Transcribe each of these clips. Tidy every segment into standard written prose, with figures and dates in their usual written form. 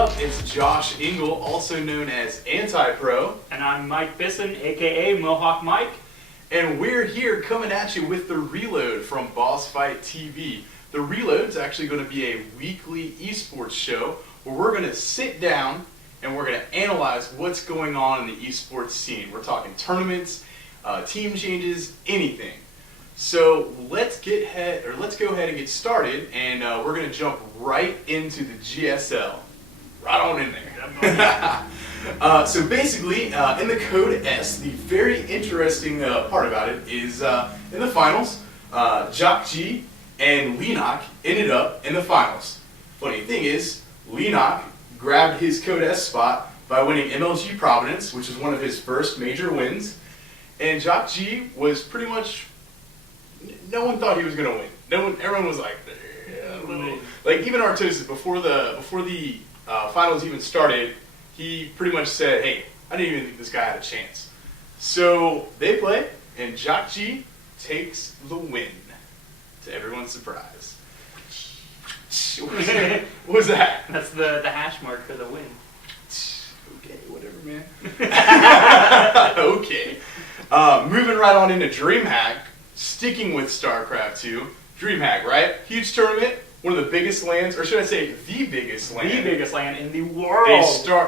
up? It's Josh Engel, also known as Anti-Pro. And I'm Mike Bisson, aka Mowhawk Mike. And we're here coming at you with the Reload from BossFight TV. The Reload is actually going to be a weekly esports show where we're going to sit down and we're going to analyze what's going on in the esports scene. We're talking tournaments, team changes, anything. So let's go ahead and get started, and we're going to jump right into the GSL. Right on in there. So basically, in the code S, the very interesting part about it is in the finals, Jock G and Lenok ended up in the finals. Funny thing is, Lenok grabbed his code S spot by winning MLG Providence, which was one of his first major wins, and Jock G was pretty much, no one thought he was going to win. Everyone was like, like even Artosis before the finals even started, he pretty much said, "Hey, I didn't even think this guy had a chance." So they play, and Jock G takes the win, to everyone's surprise. What was that? That's the hash mark for the win. Okay, whatever, man. Okay. Moving right on into Dreamhack, sticking with StarCraft 2. Dreamhack, right? Huge tournament, one of the biggest LANs, or should I say the biggest LAN. The biggest LAN in the world.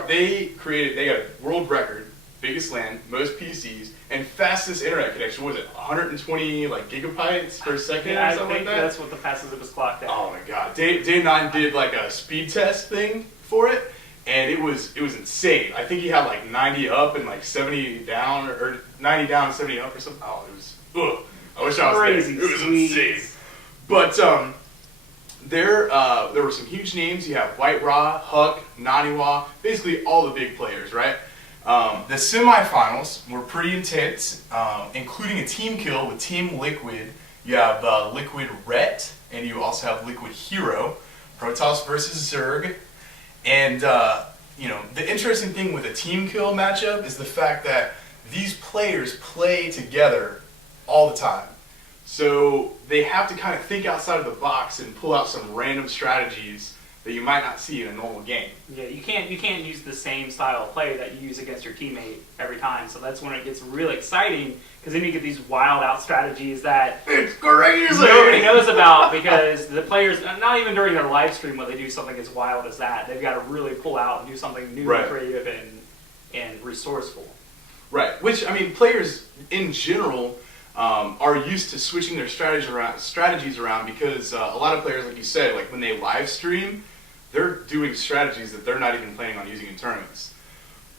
They got a world record, biggest LAN, most PCs, and fastest internet connection. What was it, 120 gigabytes per second or something like that? That's what the fastest it was clocked at. Oh my god. Day 9 did like a speed test thing for it, and it was insane. I think he had like 90 up and like 70 down, or 90 down and 70 up or something. Oh, it was, ugh. I wish I was crazy. there. It was insane. But there were some huge names. You have White Ra, Huck, Naniwa, basically all the big players, right? The semifinals were pretty intense, including a team kill with Team Liquid. You have Liquid Ret, and you also have Liquid Hero, Protoss versus Zerg. And the interesting thing with a team kill matchup is the fact that these players play together all the time. So they have to kind of think outside of the box and pull out some random strategies that you might not see in a normal game. Yeah, you can't use the same style of play that you use against your teammate every time. So that's when it gets really exciting, because then you get these wild out strategies that it's crazy nobody knows about, because the players, not even during their live stream will they do something as wild as that. They've got to really pull out and do something new, right, and creative and resourceful. Right, which, I mean, players in general are used to switching their strategies around because a lot of players, like you said, like when they live stream, they're doing strategies that they're not even planning on using in tournaments.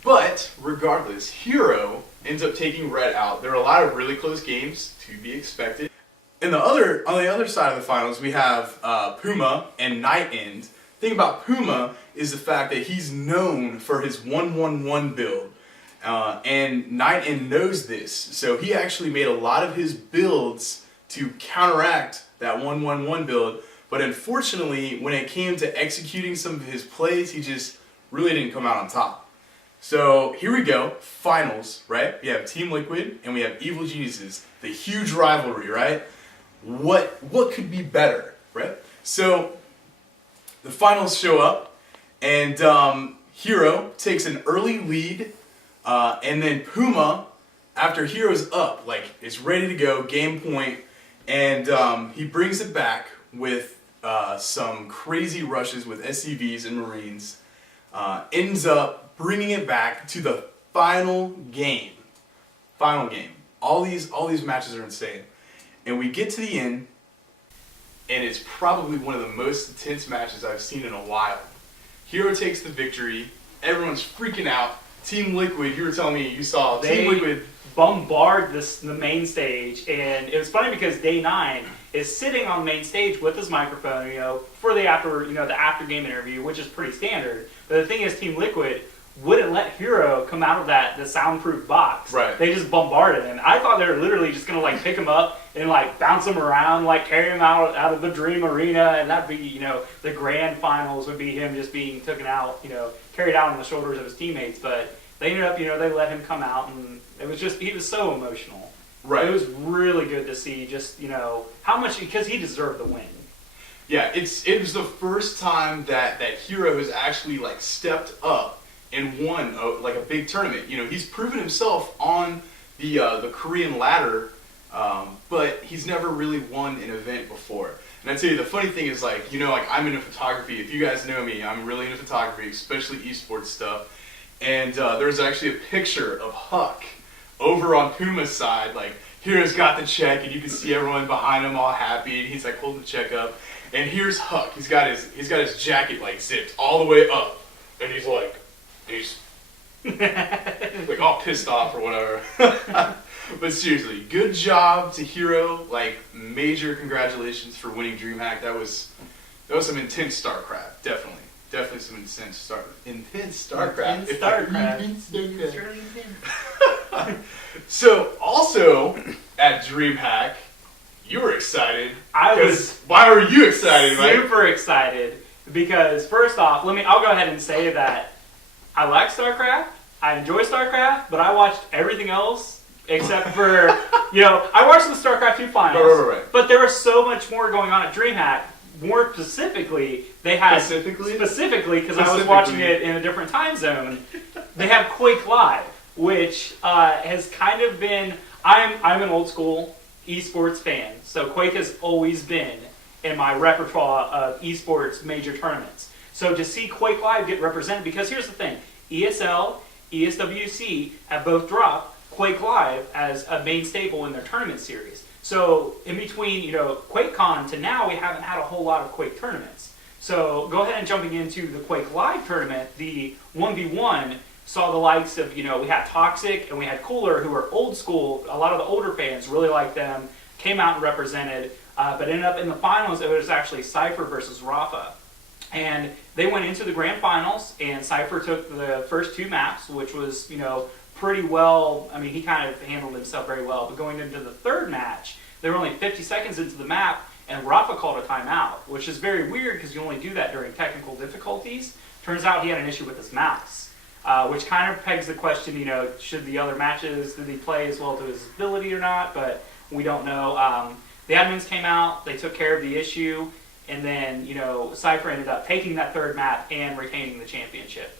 But regardless, Hero ends up taking Red out. There are a lot of really close games to be expected. On the other side of the finals, we have Puma and Night End. The thing about Puma is the fact that he's known for his 1-1-1 build. And Night End knows this, so he actually made a lot of his builds to counteract that 1-1-1 build, but unfortunately, when it came to executing some of his plays, he just really didn't come out on top. So here we go, finals, right? We have Team Liquid and we have Evil Geniuses, the huge rivalry, right? What could be better, right? So the finals show up, and Hero takes an early lead. And then Puma, after Hero's up, is ready to go, game point, and he brings it back with some crazy rushes with SCVs and Marines, ends up bringing it back to the final game. Final game. All these matches are insane. And we get to the end, and it's probably one of the most intense matches I've seen in a while. Hero takes the victory, everyone's freaking out. Team Liquid, you were telling me you saw Team Liquid bombard the main stage, and it was funny because Day 9 is sitting on the main stage with his microphone, for the after game interview, which is pretty standard. But the thing is, Team Liquid wouldn't let Hero come out of the soundproof box. Right. They just bombarded him. I thought they were literally just gonna pick him up and bounce him around, carry him out of the Dream Arena, and that'd be the grand finals would be him just being taken out, carried out on the shoulders of his teammates. But they ended up, they let him come out, and it was just, he was so emotional. Right. It was really good to see just, how much, because he deserved the win. Yeah, it was the first time that Hero has actually like stepped up and won like a big tournament. You know, he's proven himself on the Korean ladder, but he's never really won an event before. And I tell you, the funny thing is, like, you know, like I'm into photography. If you guys know me, I'm really into photography, especially esports stuff. And there's actually a picture of Huck over on Puma's side. Like, Hero's got the check, and you can see everyone behind him all happy, and he's like holding the check up. And here's Huck. He's got his jacket like zipped all the way up, and he's like all pissed off or whatever. But seriously, good job to Hero. Like, major congratulations for winning Dreamhack. That was some intense StarCraft. Definitely some intense StarCraft. So also at Dreamhack, you were excited. Why were you excited, Mike? Super excited because first off, I'll go ahead and say that I like StarCraft. I enjoy StarCraft, but I watched everything else except for, I watched the StarCraft 2 finals. Right. But there was so much more going on at Dreamhack. More specifically, they had specifically because I was watching it in a different time zone. They have Quake Live, which has kind of been. I'm an old school esports fan, so Quake has always been in my repertoire of esports major tournaments. So to see Quake Live get represented, because here's the thing: ESL, ESWC have both dropped Quake Live as a main staple in their tournament series. So in between, QuakeCon to now, we haven't had a whole lot of Quake tournaments. So go ahead and jumping into the Quake Live tournament, the 1v1 saw the likes of, we had Toxic and we had Cooler, who are old school. A lot of the older fans really liked them, came out and represented, but ended up in the finals. It was actually Cypher versus Rafa. And they went into the grand finals, and Cypher took the first 2 maps, which was, pretty well. I mean, he kind of handled himself very well. But going into the third match, they were only 50 seconds into the map, and Rafa called a timeout, which is very weird because you only do that during technical difficulties. Turns out he had an issue with his mouse, which kind of pegs the question, should the other matches, did he play as well to his ability or not? But we don't know. The admins came out, they took care of the issue, and then, Cypher ended up taking that third map and retaining the championship.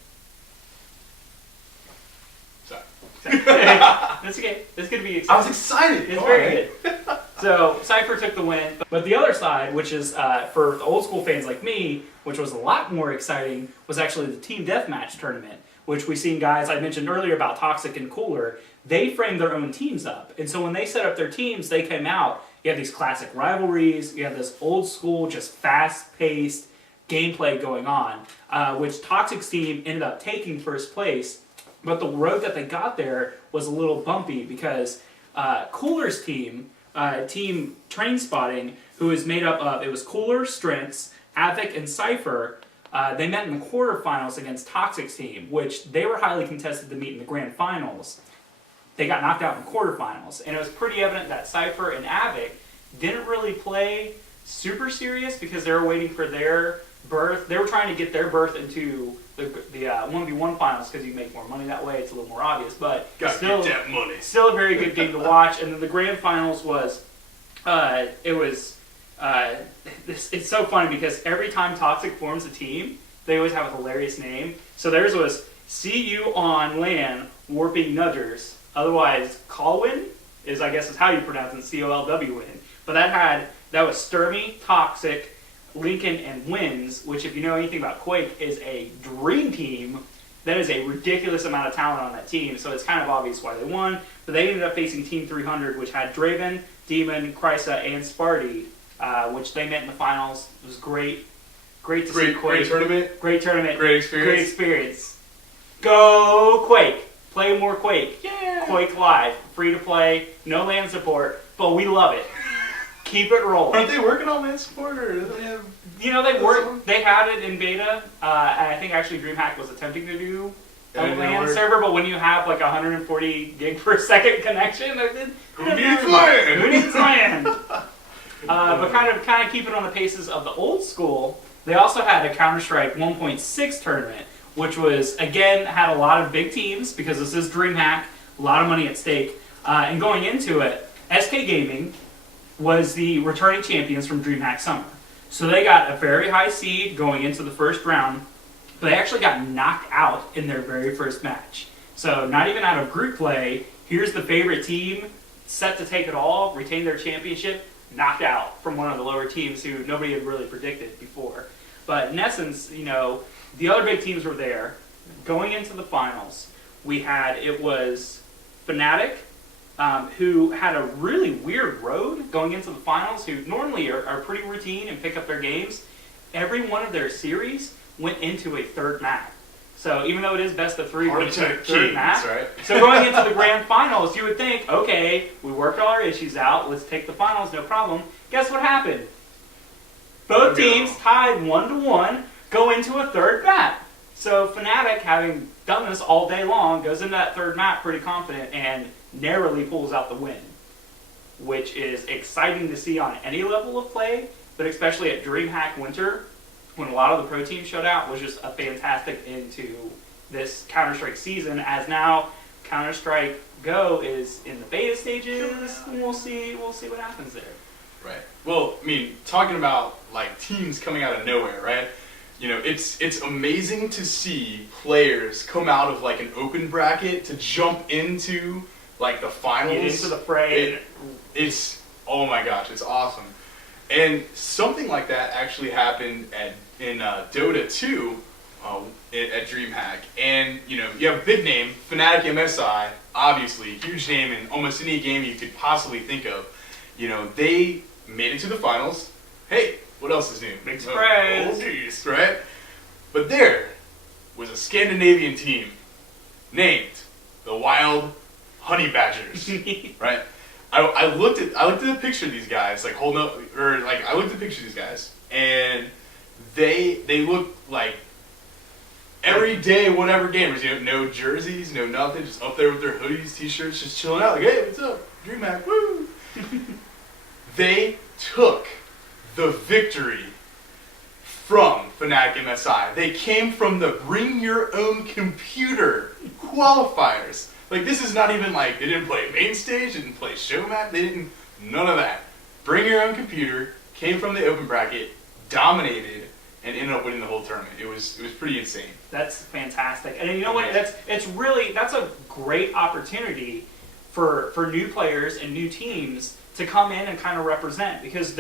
That's okay. It's going to be exciting. I was excited. It's very good. So Cypher took the win. But the other side, which is for old school fans like me, which was a lot more exciting, was actually the team deathmatch tournament, which we've seen guys, I mentioned earlier about Toxic and Cooler, they framed their own teams up. And so when they set up their teams, they came out, you have these classic rivalries, you have this old school, just fast-paced gameplay going on, which Toxic's team ended up taking first place. But the road that they got there was a little bumpy because Cooler's team, Team Train Spotting, who is made up of, it was Cooler, Strengths, Avic, and Cypher. They met in the quarterfinals against Toxic's team, which they were highly contested to meet in the grand finals. They got knocked out in the quarterfinals, and it was pretty evident that Cypher and Avic didn't really play super serious because they were waiting for their berth. They were trying to get their berth into the 1v1 finals because you make more money that way. It's a little more obvious, but still, get that money. Still a very good game to watch. And then the grand finals was, it's so funny because every time Toxic forms a team, they always have a hilarious name. So theirs was "See You on LAN Warping Nudgers," otherwise Colwyn is how you pronounce it, COLWN. But that was Sturmy, Toxic, Lincoln, and Wins, which, if you know anything about Quake, is a dream team. That is a ridiculous amount of talent on that team, so it's kind of obvious why they won. But they ended up facing Team 300, which had Draven, Demon, Krysa, and Sparty, which they met in the finals. It was great. Great to see Quake. Great tournament. Great tournament. Great experience. Great experience. Go Quake. Play more Quake. Yeah. Quake Live. Free to play. No LAN support, but we love it. Keep it rolling. Aren't they working on LAN support, or do they have? They had it in beta, and I think actually DreamHack was attempting to do a LAN server, but when you have like 140 gig per second connection, who needs LAN? Who needs LAN? But kind of keep it on the paces of the old school. They also had a Counter-Strike 1.6 tournament, which was, again, had a lot of big teams because this is DreamHack, a lot of money at stake. And going into it, SK Gaming was the returning champions from DreamHack Summer. So they got a very high seed going into the first round, but they actually got knocked out in their very first match. So not even out of group play, here's the favorite team set to take it all, retain their championship, knocked out from one of the lower teams who nobody had really predicted before. But in essence, you know, the other big teams were there. Going into the finals, it was Fnatic, who had a really weird road going into the finals, who normally are pretty routine and pick up their games. Every one of their series went into a third map. So even though it is best of three, we're into a third map. Right? So going into the grand finals, you would think, okay, we worked all our issues out, let's take the finals, no problem. Guess what happened? Both teams tied 1-1, go into a third map. So Fnatic, having done this all day long, goes into that third map pretty confident and narrowly pulls out the win, which is exciting to see on any level of play, but especially at Dreamhack Winter, when a lot of the pro teams showed out, was just a fantastic end to this Counter-Strike season, as now Counter-Strike Go is in the beta stages, and we'll see what happens there. Right. Well, I mean, talking about like teams coming out of nowhere, right? You know, it's amazing to see players come out of like an open bracket to jump into like the finals. Get into the fray. It's, oh my gosh, it's awesome. And something like that actually happened in Dota 2 at Dreamhack. And, you know, you have a big name, Fnatic MSI, obviously, huge name in almost any game you could possibly think of. You know, they made it to the finals. Hey, what else is new? Big surprise. Oldies, right? But there was a Scandinavian team named the Wild Honey Badgers, right? I looked at the picture of these guys, like holding up, or like I looked at the picture of these guys, and they look like everyday whatever gamers, you know, no jerseys, no nothing, just up there with their hoodies, t-shirts, just chilling out, like, hey, what's up, Dreamhack, woo! They took the victory from Fnatic MSI. They came from the bring your own computer qualifiers. Like, this is not even like, they didn't play main stage, didn't play show map, they didn't, none of that. Bring your own computer, came from the open bracket, dominated, and ended up winning the whole tournament. It was pretty insane. That's fantastic. And you know what, that's a great opportunity for new players and new teams to come in and kind of represent, because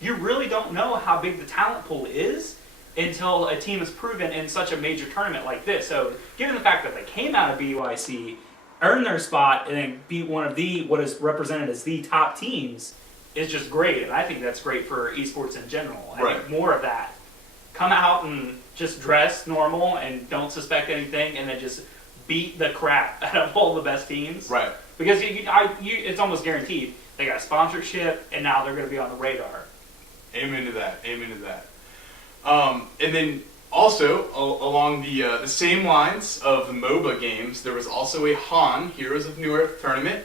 you really don't know how big the talent pool is until a team is proven in such a major tournament like this. So given the fact that they came out of BYC, earned their spot, and then beat one of what is represented as the top teams, is just great. And I think that's great for esports in general. I think more of that. Come out and just dress normal and don't suspect anything, and then just beat the crap out of all the best teams. Right. Because it's almost guaranteed. They got sponsorship, and now they're going to be on the radar. Amen to that. Amen to that. And then also, along the same lines of the MOBA games, there was also a Han, Heroes of New Earth tournament.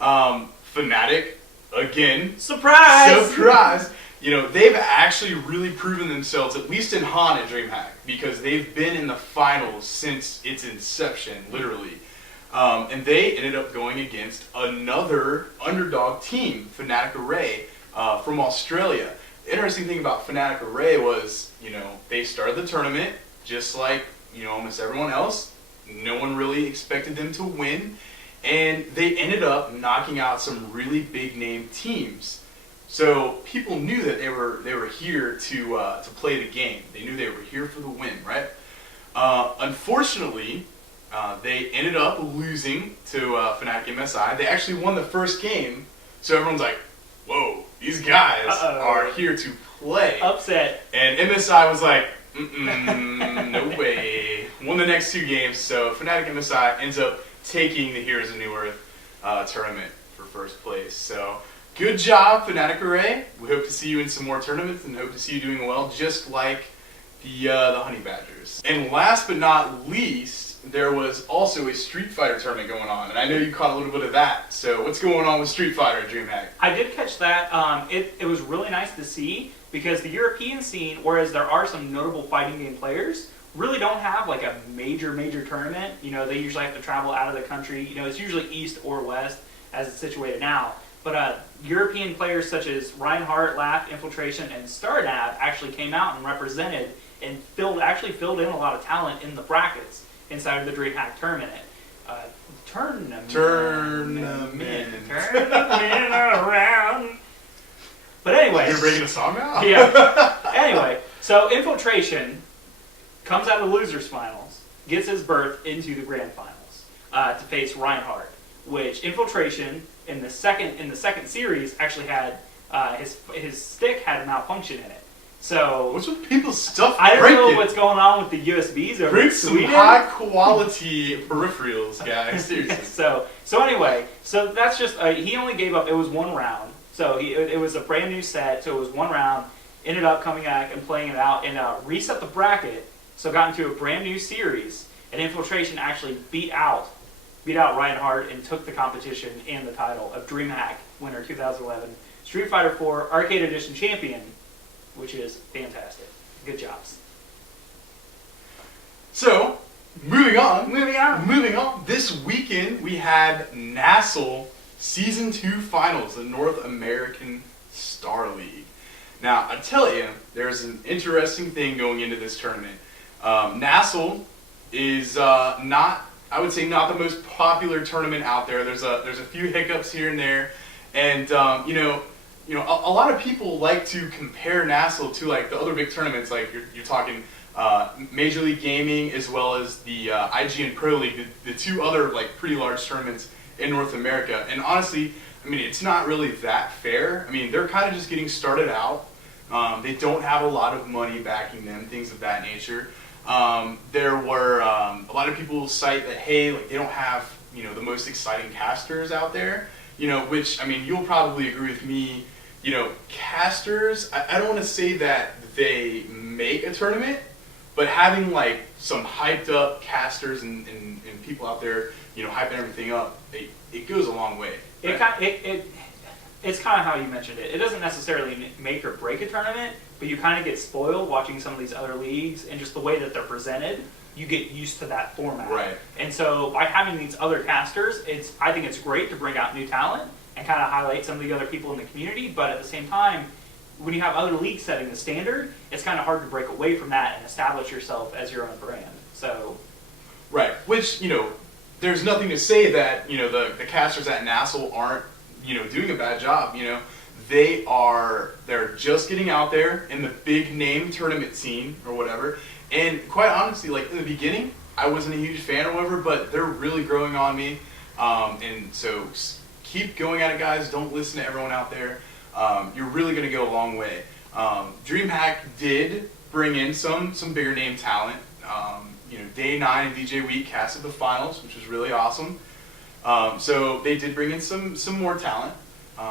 Fnatic, again. Surprise! You know, they've actually really proven themselves, at least in Han at Dreamhack, because they've been in the finals since its inception, literally. And they ended up going against another underdog team, Fnatic Array, from Australia. The interesting thing about Fnatic Array was, you know, they started the tournament just like, you know, almost everyone else. No one really expected them to win. And they ended up knocking out some really big name teams. So people knew that they were here to play the game. They knew they were here for the win, right? Unfortunately, they ended up losing to Fnatic MSI. They actually won the first game, so everyone's like, whoa, these guys are here to play. Upset. And MSI was like, no way. Won the next two games, so Fnatic MSI ends up taking the Heroes of New Earth tournament for first place. So good job, Fnatic Array. We hope to see you in some more tournaments and hope to see you doing well, just like the Honey Badgers. And last but not least, there was also a Street Fighter tournament going on, and I know you caught a little bit of that. So what's going on with Street Fighter at Dreamhack? I did catch that. It was really nice to see, because the European scene, whereas there are some notable fighting game players, really don't have like a major tournament. You know, they usually have to travel out of the country. You know, it's usually east or west as it's situated now. But European players such as Reinhardt, Lack, Infiltration, and Starnav actually came out and represented and actually filled in a lot of talent in the brackets inside of the Dreamhack tournament. Tournament around. But anyway, you're breaking a song now. Yeah. Anyway, so Infiltration comes out of the losers finals, gets his berth into the grand finals to face Reinhardt, which Infiltration in the second series actually had his stick had a malfunction in it. So what's with people's stuff? I don't know what's going on with the USBs over in Sweden. Some high quality peripherals, guys. Seriously. So anyway, so that's just he only gave up. It was one round. So it was a brand new set. So it was one round. Ended up coming back and playing it out and reset the bracket. So got into a brand new series. And Infiltration actually beat out Reinhardt and took the competition and the title of Dreamhack Winter 2011 Street Fighter 4 Arcade Edition Champion, which is fantastic. Good jobs. So, moving on. This weekend we had NASL Season 2 Finals, the North American Star League. Now, I tell you, there's an interesting thing going into this tournament. NASL is not the most popular tournament out there. There's a few hiccups here and there, and a lot of people like to compare NASL to like the other big tournaments. Like you're talking Major League Gaming as well as the IGN Pro League, the two other like pretty large tournaments in North America. And honestly, I mean, it's not really that fair. I mean, they're kind of just getting started out. They don't have a lot of money backing them, things of that nature. There were a lot of people cite that, hey, like they don't have, the most exciting casters out there, which, I mean, you'll probably agree with me, casters, I don't want to say that they make a tournament, but having like some hyped up casters and people out there, hyping everything up, it goes a long way. Right? It's kind of how you mentioned it. It doesn't necessarily make or break a tournament, but you kind of get spoiled watching some of these other leagues and just the way that they're presented. You get used to that format. Right. And so by having these other casters, I think it's great to bring out new talent and kind of highlight some of the other people in the community. But at the same time, when you have other leagues setting the standard, it's kind of hard to break away from that and establish yourself as your own brand. So. Right. Which, there's nothing to say that, the casters at NASL aren't, doing a bad job. They're just getting out there in the big name tournament scene or whatever. And quite honestly, like in the beginning, I wasn't a huge fan or whatever, but they're really growing on me. And so keep going at it, guys. Don't listen to everyone out there. You're really going to go a long way. Dreamhack did bring in some bigger name talent. Day 9 and DJ Week casted the finals, which was really awesome. So they did bring in some more talent.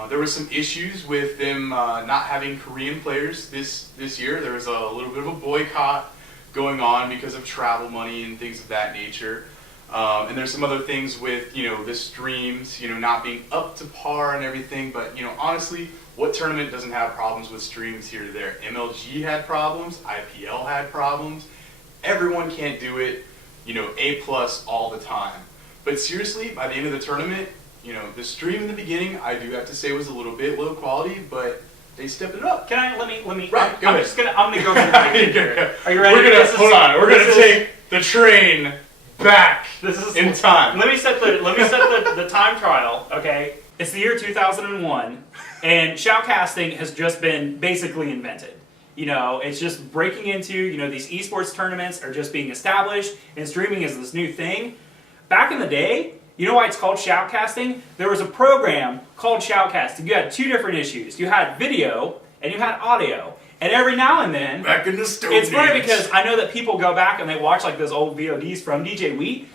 There was some issues with them not having Korean players this year. There was a little bit of a boycott going on because of travel money and things of that nature. And there's some other things with the streams not being up to par and everything. But honestly, what tournament doesn't have problems with streams here to there? MLG had problems. IPL had problems. Everyone can't do it A+ all the time. But seriously, by the end of the tournament, the stream in the beginning, I do have to say, was a little bit low quality, but they stepped it up. Let me. Right, I'm gonna go ahead and here. Are you ready? We're gonna take the train back in time. Let me set the time trial. Okay, it's the year 2001, and shoutcasting has just been basically invented. It's just breaking into these eSports tournaments are just being established, and streaming is this new thing. Back in the day, you know why it's called shoutcasting? There was a program called shoutcasting. You had two different issues. You had video and you had audio. And every now and then, back in the Stone it's funny Age. because I know that people go back and they watch like those old VODs from DJ Wheat.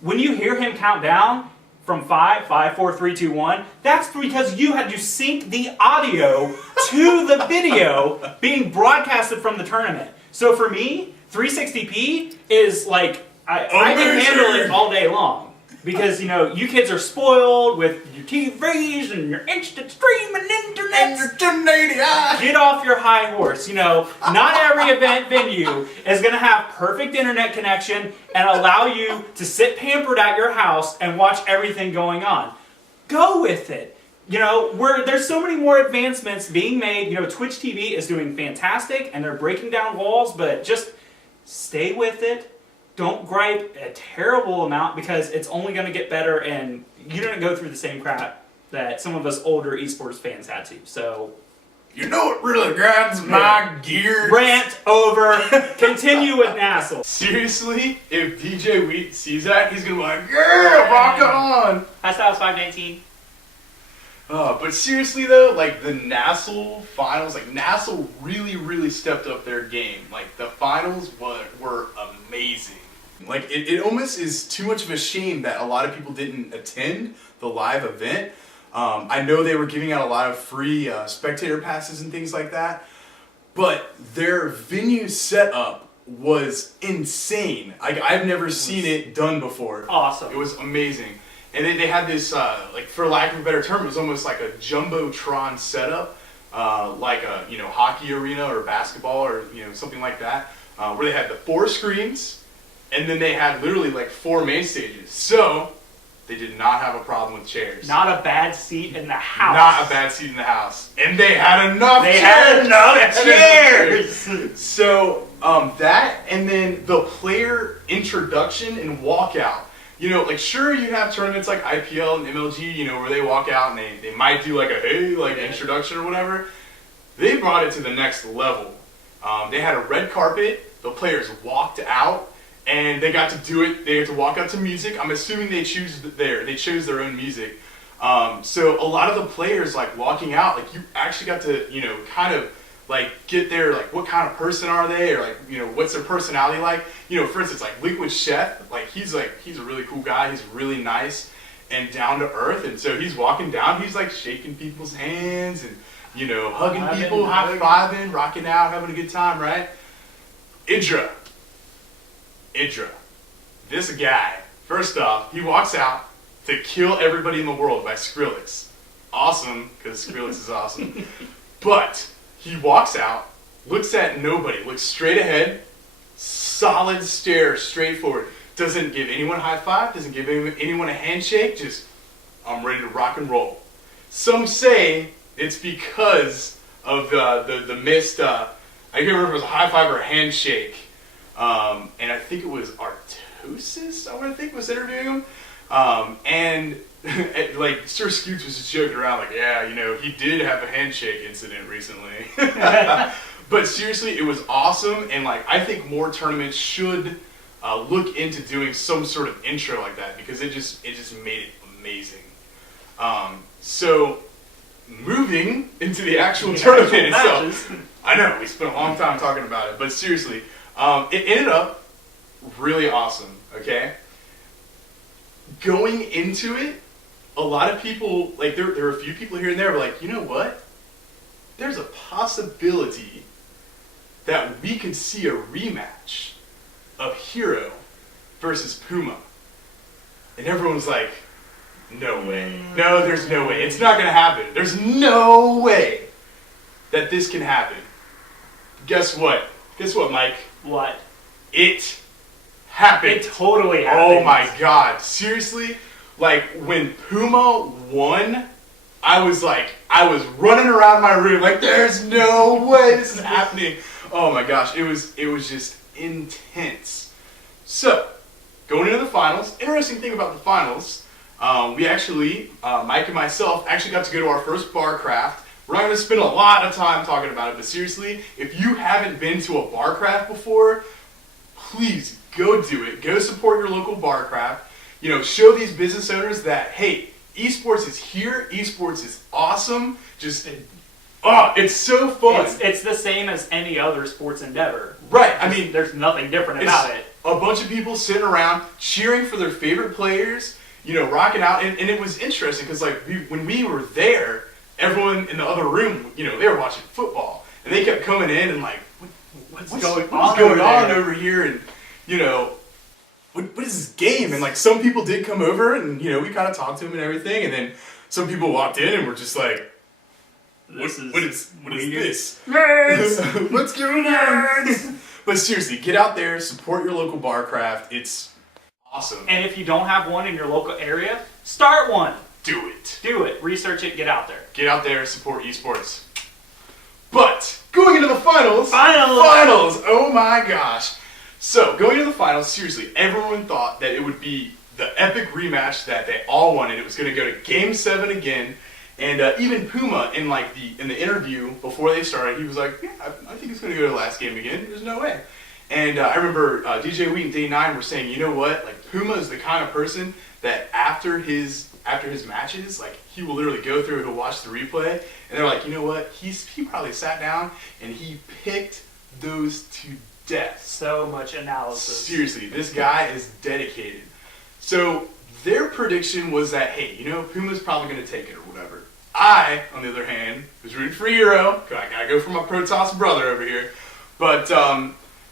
When you hear him count down from 5, 4, 3, 2, 1, that's because you had to sync the audio to the video being broadcasted from the tournament. So for me, 360p is like, I can handle it all day long. Because, you kids are spoiled with your TVs and your instant streaming internet. And your 1080. Get off your high horse. Not every event venue is going to have perfect internet connection and allow you to sit pampered at your house and watch everything going on. Go with it. you know, there's so many more advancements being made. You know, Twitch TV is doing fantastic, and they're breaking down walls, but just stay with it. Don't gripe a terrible amount, because it's only going to get better, and you don't go through the same crap that some of us older esports fans had to. So, you know what really grinds my gears? Rant over. Continue with NASL. Seriously, if DJ Wheat sees that, he's gonna be like, yeah, rock on! Hi, Styles 519. But seriously though, like the NASL finals, like NASL really stepped up their game. Like the finals were amazing. Like it almost is too much of a shame that a lot of people didn't attend the live event. I know they were giving out a lot of free spectator passes and things like that, but their venue setup was insane. I've never seen it done before. Awesome. It was amazing. And then they had this, like for lack of a better term, it was almost like a Jumbotron setup, like a hockey arena or basketball or something like that, where they had the 4 screens, and then they had literally like 4 main stages. So they did not have a problem with chairs. Not a bad seat in the house. Not a bad seat in the house. And they had enough chairs. Had enough chairs. So that, and then the player introduction and walkout. Like sure you have tournaments like IPL and MLG, where they walk out and they might do like a introduction or whatever. They brought it to the next level. They had a red carpet. The players walked out. And they got to do it. They had to walk out to music. I'm assuming they chose their own music. So a lot of the players like walking out, like you actually got to kind of like get their like what kind of person are they, or like what's their personality like. For instance, like Liquid Chef, like he's a really cool guy. He's really nice and down to earth. And so he's walking down. He's like shaking people's hands and hugging people, high fiving, rocking out, having a good time, right? Idra. This guy, first off, he walks out to kill everybody in the world by Skrillex. Awesome, because Skrillex is awesome. But he walks out, looks at nobody, looks straight ahead, solid stare, straight forward. Doesn't give anyone a high five, doesn't give anyone a handshake, just, I'm ready to rock and roll. Some say it's because of the missed, I can't remember if it was a high five or a handshake. And I think it was Artosis, I want to think, was interviewing him. And like Sir Scoots was just joking around like, yeah, he did have a handshake incident recently. But seriously, it was awesome. And like, I think more tournaments should look into doing some sort of intro like that, because it just made it amazing. So moving into the actual tournament itself. I know, we spent a long time talking about it, but seriously, it ended up really awesome, okay? Going into it, a lot of people, like there were a few people here and there were like, you know what? There's a possibility that we could see a rematch of Hero versus Puma. And everyone was like, no way. No, there's no way. It's not going to happen. There's no way that this can happen. Guess what? Guess what, Mike? What? It happened. It totally happened. Oh my god. Seriously? Like, when Puma won, I was running around my room like, there's no way this is happening. Oh my gosh. It was just intense. So, going into the finals, interesting thing about the finals, we actually, Mike and myself, actually got to go to our first bar craft. We're not going to spend a lot of time talking about it, but seriously, if you haven't been to a bar craft before, please go do it. Go support your local bar craft. Show these business owners that, hey, esports is here. Esports is awesome. It's so fun. It's the same as any other sports endeavor. Right. I mean, there's nothing different about it. A bunch of people sitting around cheering for their favorite players, rocking out. And it was interesting because, like, when we were there, everyone in the other room, they were watching football. And they kept coming in and like, what's going on over here? And, what is this game? And like, some people did come over and, we kind of talked to them and everything. And then some people walked in and were just like, what is this? Nerds! What's going on? But seriously, get out there, support your local bar craft. It's awesome. And if you don't have one in your local area, start one. do it. Do it. Research it. Get out there. Get out there and support esports. But going into the finals. Finals. Oh my gosh. So going into the finals, seriously, everyone thought that it would be the epic rematch that they all wanted. It was going to go to Game 7 again. And even Puma in the interview before they started, he was like, "Yeah, I think it's going to go to the last game again. There's no way." And I remember DJ Wheat and Day 9 were saying, you know what? Like, Puma is the kind of person that after his matches, like, he will literally go through, he'll watch the replay, and they're like, you know what? He probably sat down and he picked those to death. So much analysis. Seriously, this guy is dedicated. So their prediction was that, hey, you know, Puma's probably going to take it or whatever. I, on the other hand, was rooting for Hero. I gotta go for my Protoss brother over here. But,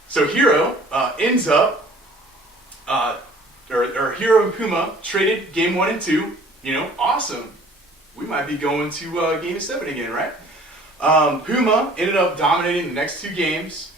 so Hero ends up, or Hero and Puma traded Game 1 and 2. You know, awesome. We might be going to Game 7 again, right? Puma ended up dominating the next 2 games.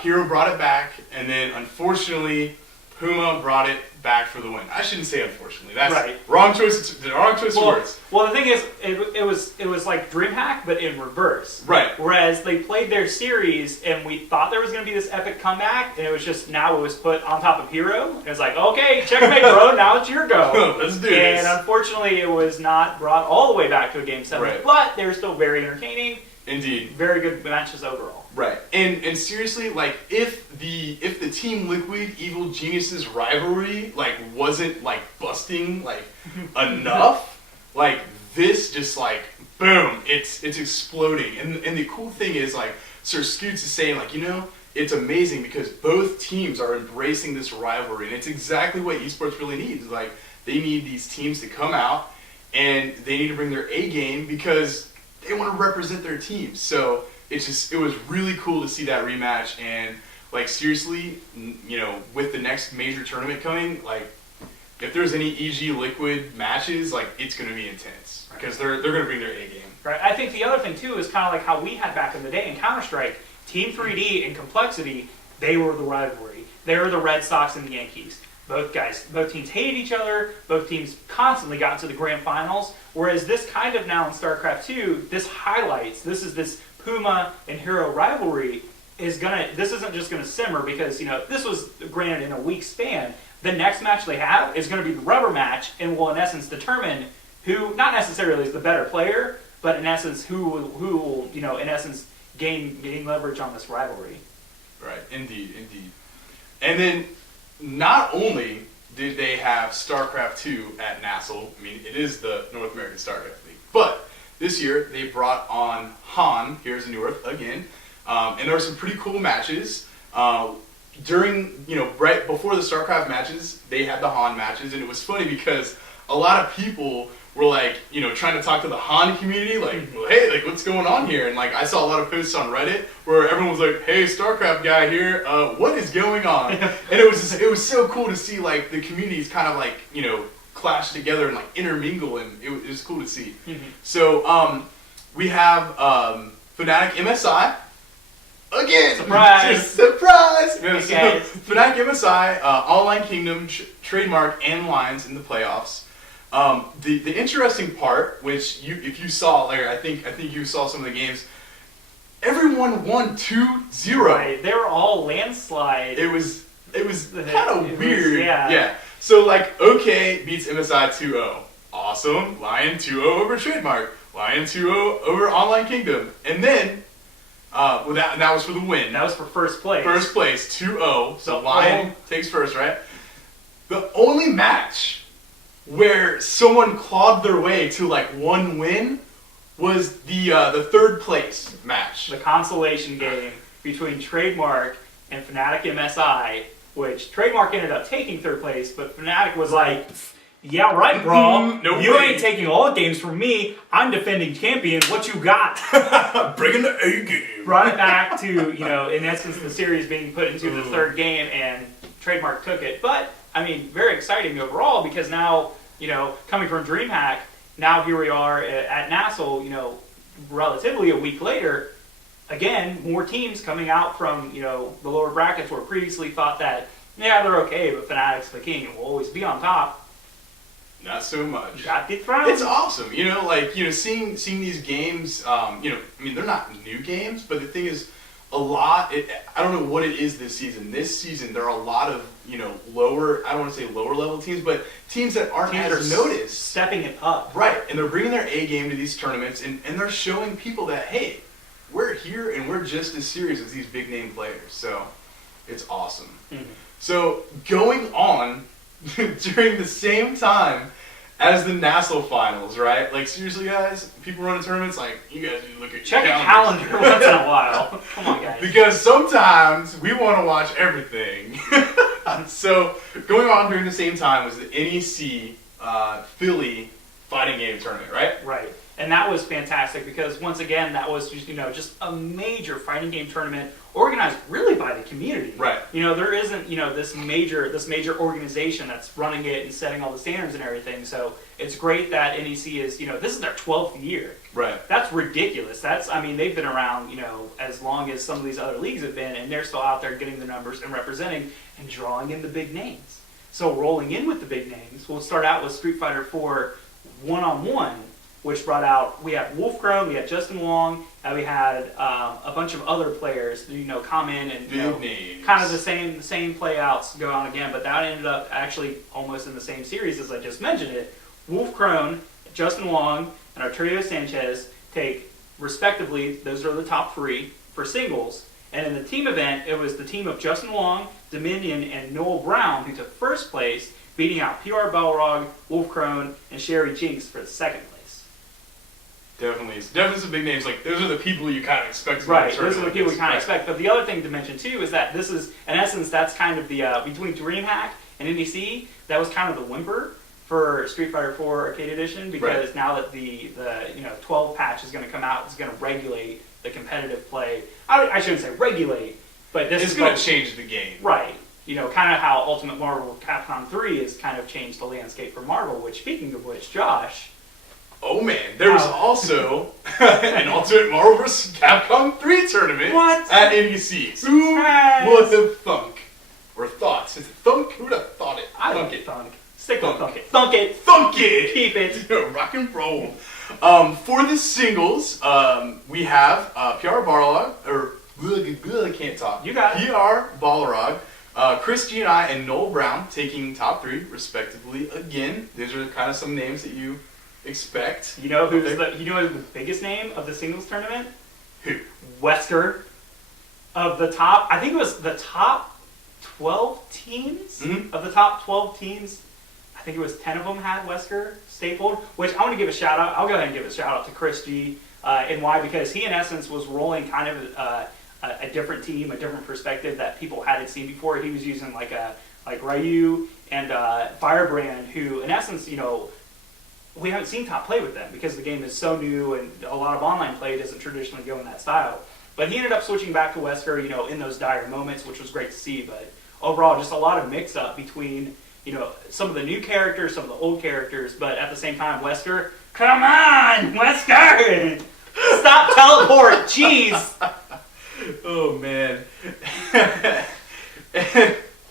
Hero brought it back, and then unfortunately, Puma brought it back for the win. I shouldn't say unfortunately. That's right. Wrong choice of words. Well, the thing is, it was like Dreamhack, but in reverse. Right. Whereas they played their series, and we thought there was going to be this epic comeback, and it was just now it was put on top of Hero. It was like, okay, checkmate, bro. Now it's your go. Let's do this. And unfortunately, it was not brought all the way back to a Game 7. Right. But they were still very entertaining. Indeed. Very good matches overall. Right. And seriously, like, if the Team Liquid Evil Geniuses rivalry wasn't busting enough, this just boom, it's exploding. And the cool thing is Sir Scoots is saying you know, it's amazing because both teams are embracing this rivalry, and it's exactly what esports really needs. They need these teams to come out and they need to bring their A game because they want to represent their teams. So it was really cool to see that rematch, and seriously, you know, with the next major tournament coming, if there's any EG Liquid matches, it's going to be intense because they're going to bring their A game. Right. I think the other thing too is kind of like how we had back in the day in Counter-Strike. Team 3D and Complexity, they were the rivalry. They were the Red Sox and the Yankees. Both teams hated each other. Both teams constantly got into the grand finals. Whereas this kind of now in StarCraft 2, this highlights. This Puma and Hero rivalry this isn't just gonna simmer because, you know, this was granted in a week span. The next match they have is gonna be the rubber match and will in essence determine who, not necessarily is the better player, but in essence who will, you know, in essence gain leverage on this rivalry. Right. Indeed. And then not only did they have StarCraft 2 at NASL, I mean, it is the North American StarCraft League, but this year they brought on Han, Heroes of Newerth, again, and there were some pretty cool matches. During, you know, right before the StarCraft matches, they had the Han matches, and it was funny because a lot of people were you know, trying to talk to the Han community, well, hey, what's going on here? And I saw a lot of posts on Reddit where everyone was like, hey, StarCraft guy here, what is going on? And it was so cool to see the communities kind of you know, clash together and intermingle, and it was cool to see. So we have Fnatic MSI. Again! Surprise! Surprise! Hey, So, guys. Fnatic MSI, Online Kingdom, Trademark, and Lions in the playoffs. The interesting part, which if you saw, Larry, I think you saw some of the games, everyone won 2-0. Right. They were all landslide. It was kind of weird. Yeah. So OK beats MSI 2-0. Awesome. Lion 2-0 over Trademark. Lion 2-0 over Online Kingdom. And then that was for the win. That was for first place. First place, 2-0. So Lion takes first, right? The only match where someone clawed their way to one win was the third place match. The consolation game between Trademark and Fnatic MSI, which Trademark ended up taking third place, but Fnatic was like, yeah, right, bro. No you way. ain't taking all games from me. I'm defending champion. What you got? Bringing the A game. Brought it back to, you know, in essence, the series being put into the third game, and Trademark took it. But, I mean, very exciting overall because now, you know, coming from Dreamhack, now here we are at NASL, you know, relatively a week later. Again, more teams coming out from, you know, the lower brackets where previously thought that, yeah, they're okay, but Fnatic's the king and will always be on top. Not so much. Got dethroned. It's awesome, seeing these games. They're not new games, but the thing is, I don't know what it is this season. This season, there are a lot of lower. I don't want to say lower level teams, but teams that aren't as noticed, stepping it up. Right, and they're bringing their A game to these tournaments, and they're showing people that hey, we're here and we're just as serious as these big name players. So it's awesome. Mm-hmm. So going on during the same time as the NASL finals, right? Like seriously, guys, people running tournaments, like you guys need to look at check your calendar once in a while. Come on, guys. Because sometimes we want to watch everything. So going on during the same time was the NEC Philly fighting game tournament, right? Right. And that was fantastic because once again, that was just a major fighting game tournament organized really by the community. Right. There isn't this major organization that's running it and setting all the standards and everything. So it's great that NEC is this is their 12th year. Right. That's ridiculous. They've been around as long as some of these other leagues have been, and they're still out there getting the numbers and representing and drawing in the big names. So rolling in with the big names, we'll start out with Street Fighter 4 1-on-1. Which brought out, we had Wolfcrone, we had Justin Wong, and we had a bunch of other players, come in and kind of the same playouts go on again, but that ended up actually almost in the same series as I just mentioned it. Wolfcrone, Justin Wong, and Arturo Sanchez take, respectively, those are the top 3 for singles, and in the team event, it was the team of Justin Wong, Dominion, and Noel Brown who took first place, beating out PR Balrog, Wolfcrone, and Sherry Jinx for the second place. Definitely some big names. Like those are the people you kind of expect. Right, those are the people you kind of expect. But the other thing to mention too is that this is, in essence, that's kind of the between Dreamhack and NEC. That was kind of the whimper for Street Fighter 4 Arcade Edition because now that the 12 patch is going to come out, it's going to regulate the competitive play. I shouldn't say regulate, but this is going to change the game. Right. Kind of how Ultimate Marvel Capcom 3 has kind of changed the landscape for Marvel. Which, speaking of which, Josh. Oh man, there was also an Ultimate Marvel vs. Capcom 3 tournament at NEC. Who would have thunk? Or thought? Is it thunk? Who would have thought it? I thunk it. it. Thunk. Stick with thunk it. Thunk it. Thunk it. Keep it. Rock and roll. For the singles, we have PR Barlog, or I can't talk. You got it. PR Balrog, Chris G and I, and Noel Brown taking top 3 respectively. Again, these are kind of some names that you expect. You know who's the biggest name of the singles tournament? Who? Wesker. Of the top, I think it was the top 12 teams. Mm-hmm. Of the top 12 teams, I think it was 10 of them had Wesker stapled. Which I want to give a shout out. I'll go ahead and give a shout out to Chris G. And why? Because he in essence was rolling kind of a different team, a different perspective that people hadn't seen before. He was using like Ryu and Firebrand, who in essence, we haven't seen top play with them because the game is so new and a lot of online play doesn't traditionally go in that style. But he ended up switching back to Wesker, in those dire moments, which was great to see. But overall, just a lot of mix-up between, some of the new characters, some of the old characters. But at the same time, Wesker, come on, Wesker! Stop teleport, jeez! Oh, man.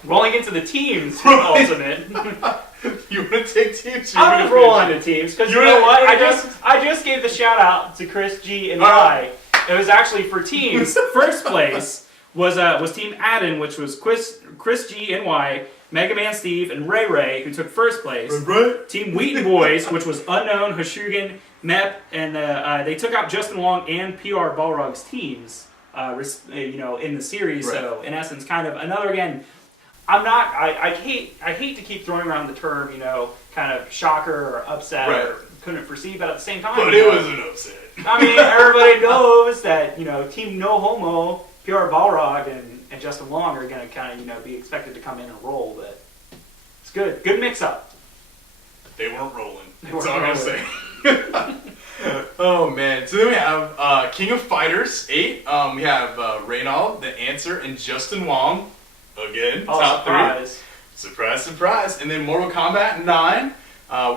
Rolling into the teams for Ultimate. You want to take teams? I'm going to roll into teams because you know what? I just gave the shout out to Chris G and Y. It was actually for teams. First place was Team Adden, which was Chris G and Y, Mega Man Steve, and Ray Ray, who took first place. Right. Team Wheaton Boys, which was Unknown, Hashugan, Mep, and they took out Justin Wong and PR Balrog's teams. In the series. Right. So in essence, kind of another again. I hate to keep throwing around the term, kind of shocker or upset or couldn't foresee, but at the same time. But it was an upset. I mean, everybody knows that, Team No Homo, PR Balrog, and Justin Long are going to kind of, be expected to come in and roll, but it's good. Good mix-up. They weren't rolling. That's all I'm going to say. Oh, man. So then we have King of Fighters 8. We have Reynald, The Answer, and Justin Wong. Again, top surprise. 3. Surprise, surprise. And then Mortal Kombat 9.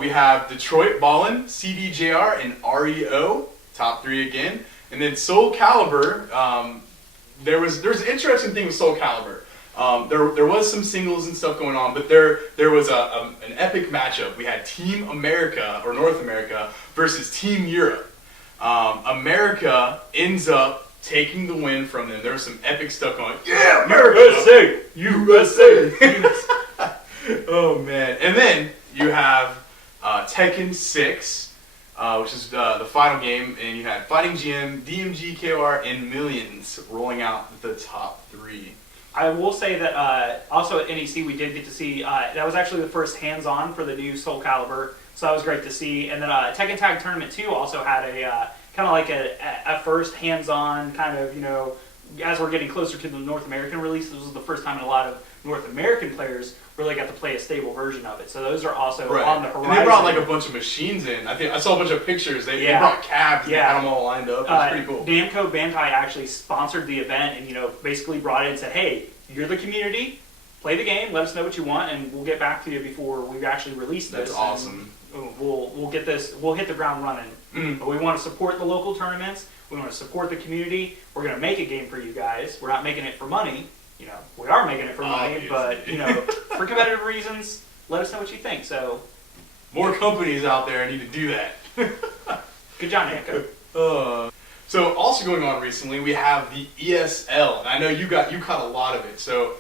We have Detroit Ballin, CDJR, and REO. Top 3 again. And then Soul Calibur. There was an interesting thing with Soul Calibur. There was some singles and stuff going on, but there was an epic matchup. We had Team America, or North America, versus Team Europe. America ends up taking the win from them. There was some epic stuff going on. Yeah, America! USA! Oh, man. And then you have Tekken 6, which is the final game, and you had Fighting GM, DMG, KOR, and Millions rolling out the top 3. I will say that also at NEC we did get to see, that was actually the first hands-on for the new Soul Calibur, so that was great to see. And then Tekken Tag Tournament 2 also had a kind of like a first hands-on kind of, you know, as we're getting closer to the North American release, this was the first time a lot of North American players really got to play a stable version of it. So those are also on the horizon. And they brought like a bunch of machines in. I think I saw a bunch of pictures. They brought cabs and had them all lined up. It was pretty cool. Namco Bandai actually sponsored the event and, you know, basically brought in and said, hey, you're the community, play the game, let us know what you want, and we'll get back to you before we actually release this. That's awesome. We'll get this, we'll hit the ground running. But we want to support the local tournaments. We want to support the community. We're going to make a game for you guys. We're not making it for money. You know, we are making it for money, but, you know, for competitive reasons, let us know what you think. So, more companies out there need to do that. Good job, Namco. So also going on recently, we have the ESL. And I know you caught a lot of it. So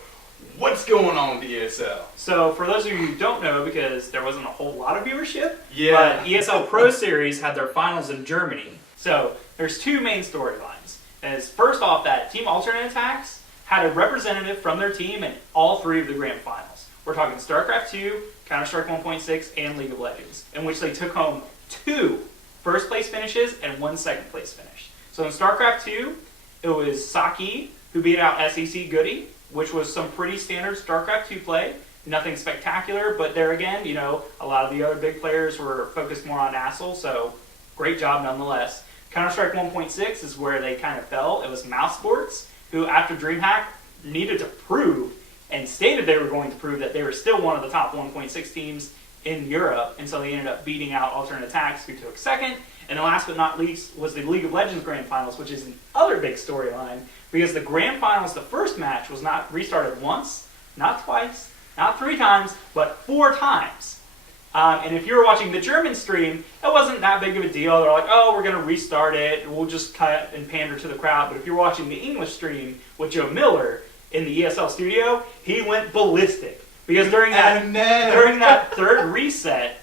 what's going on with the ESL? So for those of you who don't know, because there wasn't a whole lot of viewership, yeah, but ESL Pro Series had their finals in Germany. So there's two main storylines. As first off, that Team Alternate Attacks had a representative from their team in all 3 of the grand finals. We're talking StarCraft 2, Counter-Strike 1.6, and League of Legends, in which they took home 2 first-place finishes and 1 second-place finish. So in StarCraft 2, it was Saki who beat out SEC Goody, which was some pretty standard StarCraft 2 play. Nothing spectacular, but there again, you know, a lot of the other big players were focused more on NASL, so great job nonetheless. Counter-Strike 1.6 is where they kind of fell. It was Mouse Sports, who after Dreamhack needed to prove and stated they were going to prove that they were still one of the top 1.6 teams in Europe, and so they ended up beating out Alternate Attacks, who took second. And last but not least was the League of Legends Grand Finals, which is the other big storyline, because the Grand Finals, the first match, was not restarted once, not twice, not 3 times, but 4 times. And if you were watching the German stream, it wasn't that big of a deal. They're like, oh, we're going to restart it. We'll just cut and pander to the crowd. But if you're watching the English stream with Joe Miller in the ESL studio, he went ballistic. Because during that third reset,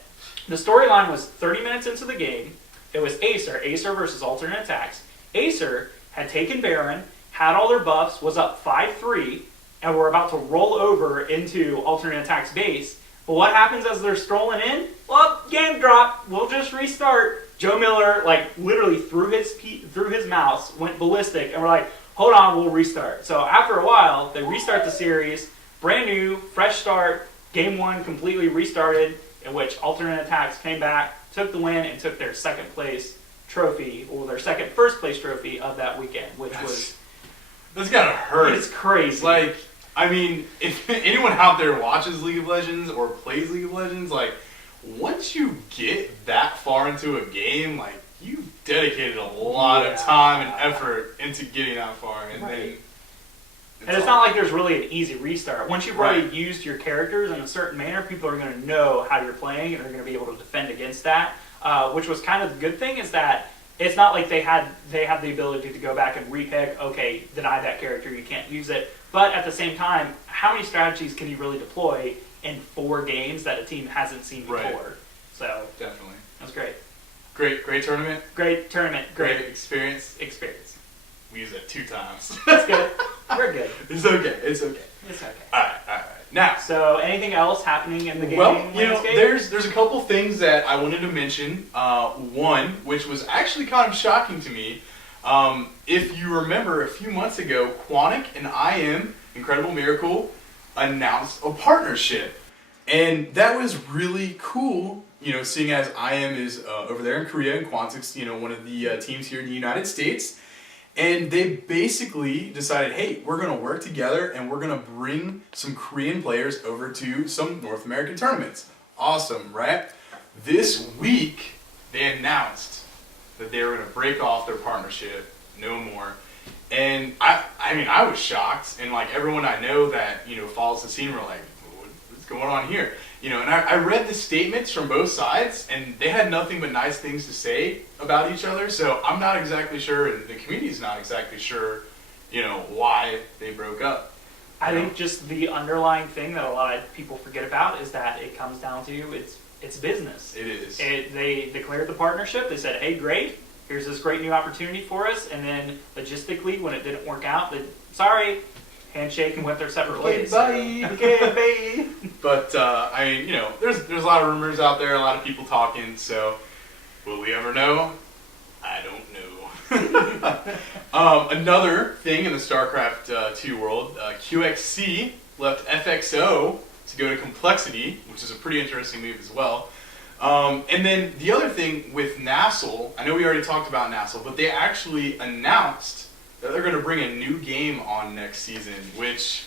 the storyline was 30 minutes into the game. It was Acer versus Alternate Attacks. Acer had taken Baron, had all their buffs, was up 5-3, and were about to roll over into Alternate Attacks base. But what happens as they're strolling in? Well, game drop. We'll just restart. Joe Miller, like, literally through his mouse, went ballistic, and we're like, hold on, we'll restart. So after a while, they restart the series, brand new, fresh start, game 1 completely restarted, in which Alternate Attacks came back, took the win, and took their second place trophy, or their first place trophy of that weekend, which that's gotta hurt. It's crazy. Like, I mean, if anyone out there watches League of Legends or plays League of Legends, like, once you get that far into a game, like, you've dedicated a lot of time and effort into getting that far, and then... And it's not like there's really an easy restart. Once you've already used your characters in a certain manner, people are going to know how you're playing, and they're going to be able to defend against that, which was kind of the good thing, is that it's not like they have the ability to go back and repick, okay, deny that character, you can't use it. But at the same time, how many strategies can you really deploy in 4 games that a team hasn't seen before? Right. So definitely. That's great. Great tournament. Great tournament. Great experience. We used it 2 times. That's good. We're good. It's okay. It's okay. All right. Now, so anything else happening in the game? Well, you know, there's a couple things that I wanted to mention. One, which was actually kind of shocking to me. If you remember, a few months ago, Quantic and IM, Incredible Miracle, announced a partnership. And that was really cool, you know, seeing as IM is over there in Korea and Quantic's, you know, one of the teams here in the United States. And they basically decided, hey, we're going to work together and we're going to bring some Korean players over to some North American tournaments. Awesome, right? This week, they announced that they were going to break off their partnership, no more. And I was shocked, and like everyone I know that follows the scene were like, what's going on here? And I read the statements from both sides, and they had nothing but nice things to say about each other. So I'm not exactly sure, and the community's not exactly sure, why they broke up. I think just the underlying thing that a lot of people forget about is that it comes down to it's business. It is. They declared the partnership. They said, hey, great, here's this great new opportunity for us. And then logistically, when it didn't work out, sorry, handshake and went their separate ways. Bye. Okay, bye. But there's a lot of rumors out there, a lot of people talking. So will we ever know? I don't know. Another thing in the StarCraft 2 world, QXC left FXO to go to Complexity, which is a pretty interesting move as well. And then the other thing with NASL, I know we already talked about NASL, but they actually announced that they're going to bring a new game on next season, which,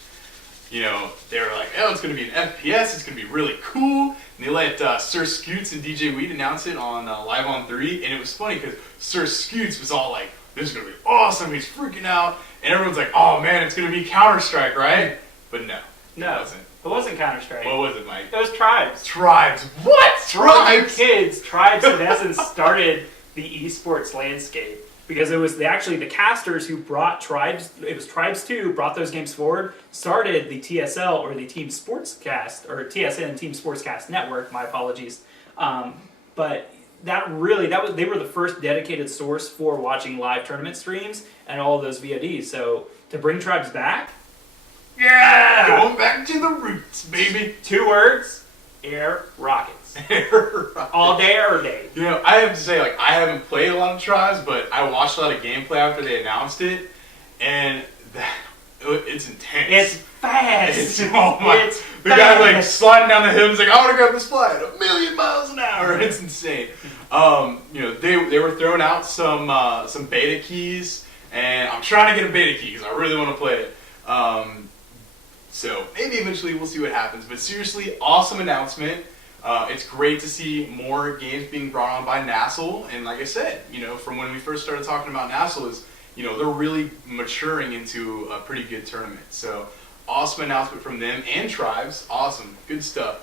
they were like, oh, it's going to be an FPS, it's going to be really cool. And they let Sir Scoots and DJ Weed announce it on Live on 3, and it was funny because Sir Scoots was all like, this is going to be awesome, he's freaking out, and everyone's like, oh man, it's going to be Counter-Strike, right? But no, it wasn't. It wasn't Counter-Strike. What was it, Mike? It was Tribes. Tribes. What? Tribes? Tribes in essence started the esports landscape. Because it was the casters who brought Tribes, it was Tribes 2, brought those games forward, started the TSL, or the Team Sportscast, or TSN, Team Sportscast Network, my apologies. But they were the first dedicated source for watching live tournament streams and all of those VODs. So to bring Tribes back, yeah! Going back to the roots, baby. 2 words, air rockets. All day, every day. I have to say, I haven't played a lot of Tribes, but I watched a lot of gameplay after they announced it, and it's intense. It's fast. The guy sliding down the hill, he's like, I want to grab this fly at 1,000,000 miles an hour. It's insane. They were throwing out some beta keys, and I'm trying to get a beta key because I really want to play it. So maybe eventually we'll see what happens. But seriously, awesome announcement. It's great to see more games being brought on by NASL, and like I said, from when we first started talking about NASL is, they're really maturing into a pretty good tournament. So awesome announcement from them and Tribes. Awesome, good stuff.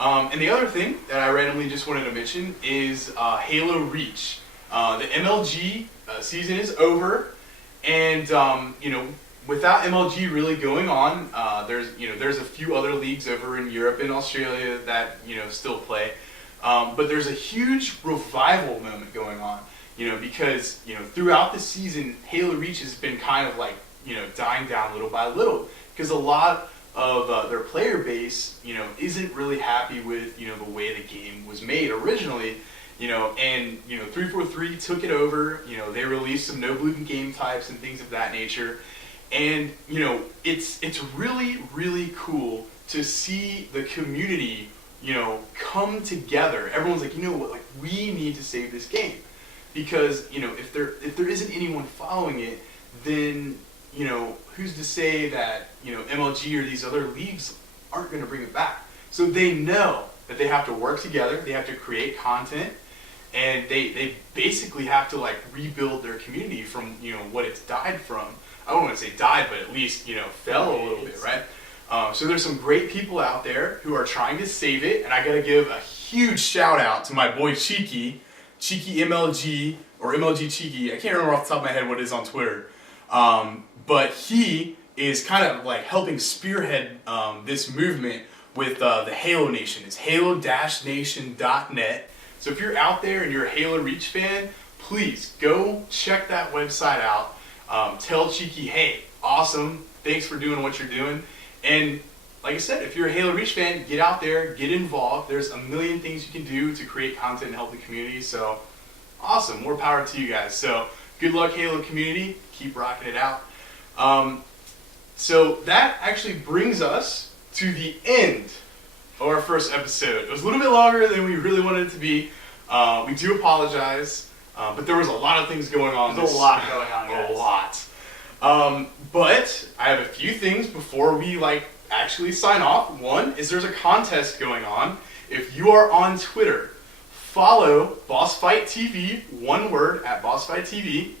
And the other thing that I randomly just wanted to mention is Halo Reach. The MLG season is over, and without MLG really going on, there's a few other leagues over in Europe and Australia that still play, but there's a huge revival moment going on, because throughout the season, Halo Reach has been kind of dying down little by little because a lot of their player base isn't really happy with the way the game was made originally. And 343 took it over. They released some no gluten game types and things of that nature. And it's really, really cool to see the community come together. Everyone's like, what, we need to save this game, because if there isn't anyone following it, then who's to say that MLG or these other leagues aren't going to bring it back? So they know that they have to work together, they have to create content, and they basically have to rebuild their community from what it's died from. I don't want to say died, but at least, fell a little bit, right? So there's some great people out there who are trying to save it, and I got to give a huge shout out to my boy Cheeky MLG, or MLG Cheeky. I can't remember off the top of my head what it is on Twitter. But he is kind of helping spearhead this movement with the Halo Nation. It's halo-nation.net. So if you're out there and you're a Halo Reach fan, please go check that website out. Tell Cheeky, hey, awesome, thanks for doing what you're doing. And like I said, if you're a Halo Reach fan, get out there, get involved. There's a million things you can do to create content and help the community. So awesome, more power to you guys. So good luck, Halo community. Keep rocking it out. So that actually brings us to the end of our first episode. It was a little bit longer than we really wanted it to be. We do apologize. But there was a lot of things going on. There's a lot going on, guys. A lot. But I have a few things before we actually sign off. One is there's a contest going on. If you are on Twitter, follow BossFight TV, one word, at BossFight TV.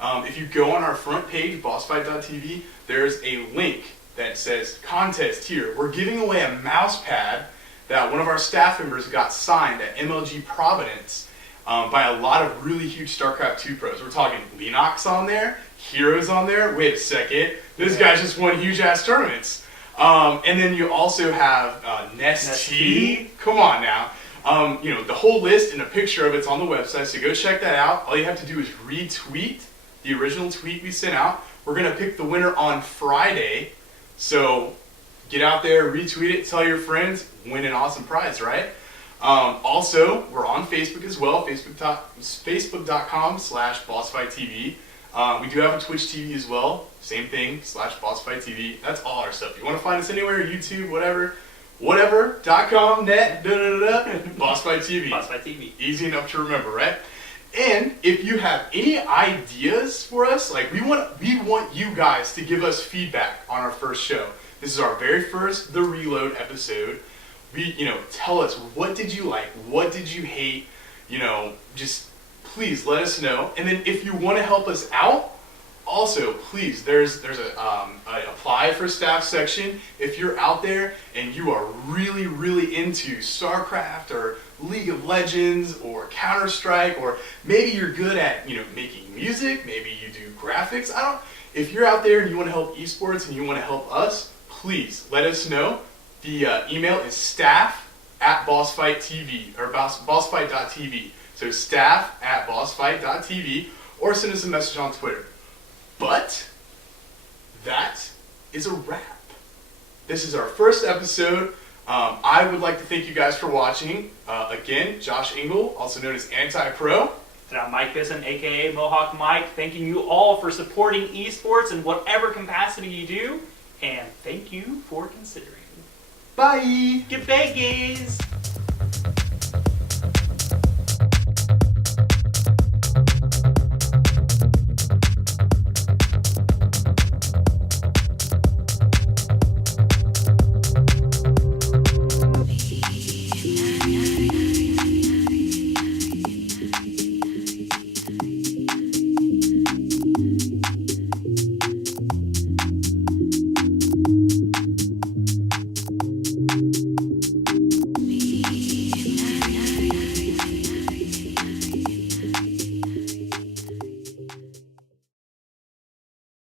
If you go on our front page, BossFight.tv, there's a link that says contest here. We're giving away a mouse pad that one of our staff members got signed at MLG Providence by a lot of really huge StarCraft 2 pros. We're talking Leenox on there, Heroes on there. Wait a second, this guy's just won huge ass tournaments. And then you also have NESC. Come on now. You know, the whole list and a picture of it's on the website, so go check that out. All you have to do is retweet the original tweet we sent out. We're going to pick the winner on Friday, so get out there, retweet it, tell your friends, win an awesome prize, right? Also, we're on Facebook as well, facebook.com/BossFightTV. We do have a Twitch TV as well, same thing, /BossFightTV. That's all our stuff. You want to find us anywhere, YouTube, whatever.com, net, BossFightTV. BossFightTV. Easy enough to remember, right? And if you have any ideas for us, like we want you guys to give us feedback on our first show. This is our very first The Reload episode. Tell us, what did you like? What did you hate? Just please let us know. And then if you want to help us out, also, please, there's a apply for staff section. If you're out there and you are really, really into StarCraft or League of Legends or Counter-Strike, or maybe you're good at, making music, maybe you do graphics, if you're out there and you want to help esports and you want to help us, please let us know. The email is staff@BossFightTV or BossFight.tv. So staff@BossFight.tv, or send us a message on Twitter. But that is a wrap. This is our first episode. I would like to thank you guys for watching. Again, Josh Engel, also known as Anti-Pro. And I'm Mike Bisson, aka Mowhawk Mike, thanking you all for supporting esports in whatever capacity you do, and thank you for considering. Bye! Goodbye, guys!